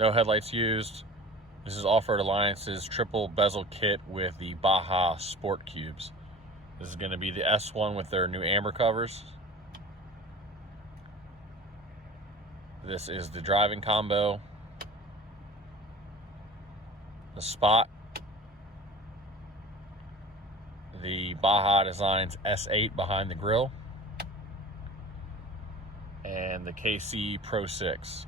No headlights used. This is Offroad Alliance's Triple Bezel Kit with the Baja Sport Cubes. This is going to be the S1 with their new amber covers. This is the driving combo, the Spot, the Baja Designs S8 behind the grill, and the KC Pro 6.